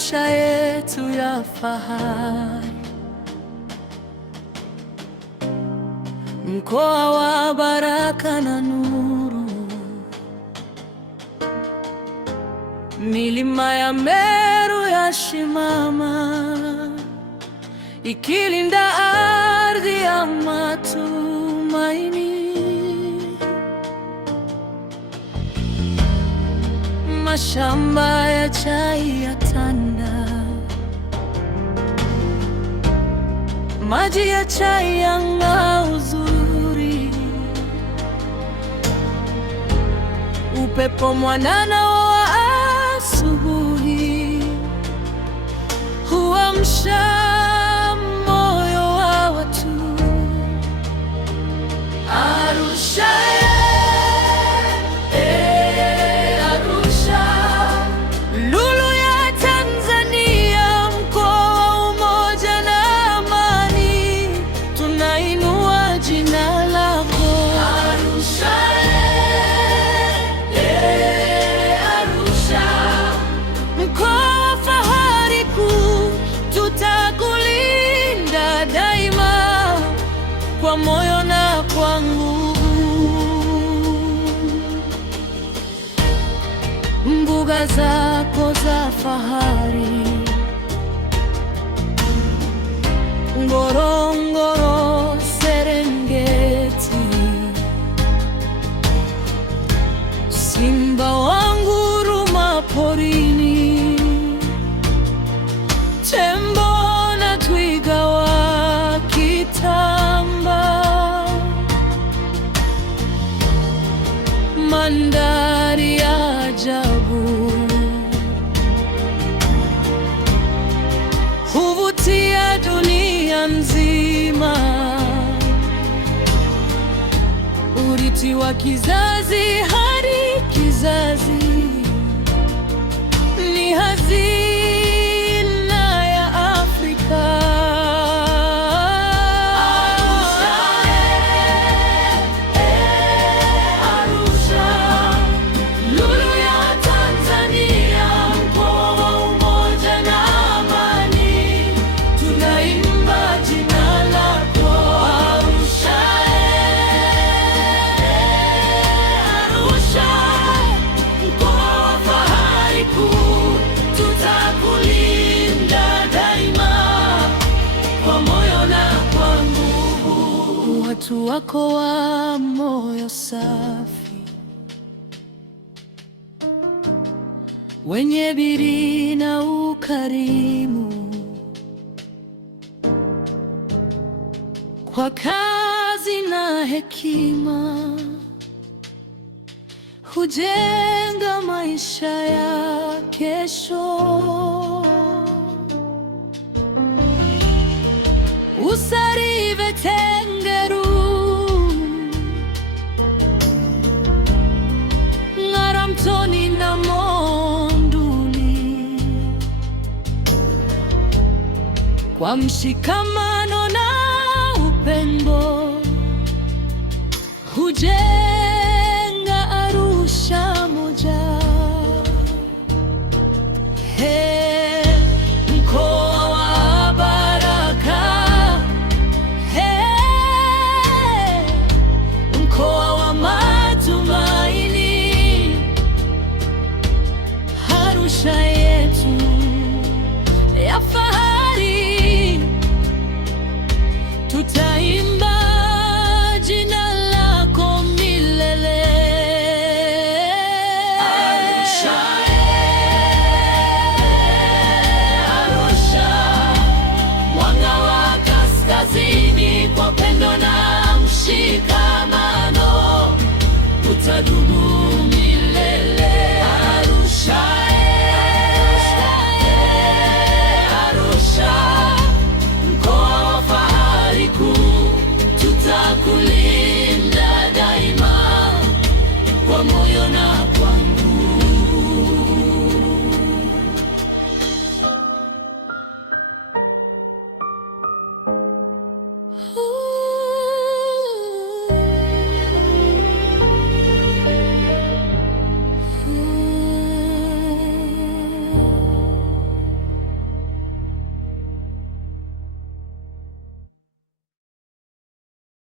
Arusha yetu ya fahari, mkoa wa baraka na nuru. Milima ya Meru yashimama ikilinda ardhi ya matumaini. Mashamba ya chai yatanda, maji ya chai yang'aa uzuri. Upepo mwanana wa asubuhi huamsha moyo wa watu. Arusha, Arusha, lulu ya Tanzania, mkoa wa umoja na amani. Tunainua jina lako Arusha, Arusha, mkoa wa fahari kuu. Tutakulinda daima kwa moyo na kwa nguvu. Mbuga zako za fahari, Ngorongoro, Serengeti, simba wanguruma porini, tembo na twiga wakitamba. Mandhari ya ajabu huvutia dunia nzima, urithi wa kizazi hadi kizazi, ni hazina ya Afrika. Watu wako wa moyo safi, wenye bidii na ukarimu, kwa kazi na hekima hujenga maisha ya kesho. Usarive Tengeru, Ngaramtoni na Monduli, kwa mshikamano na upendo hujenga Arusha moja. Mkoa wa baraka, mkoa wa matumaini. Arusha yetu ya fahari, tutaimba jina lako milele. Arusha, Arusha, mwanga wa kaskazini, kwa pendo na mshikamano utadumu.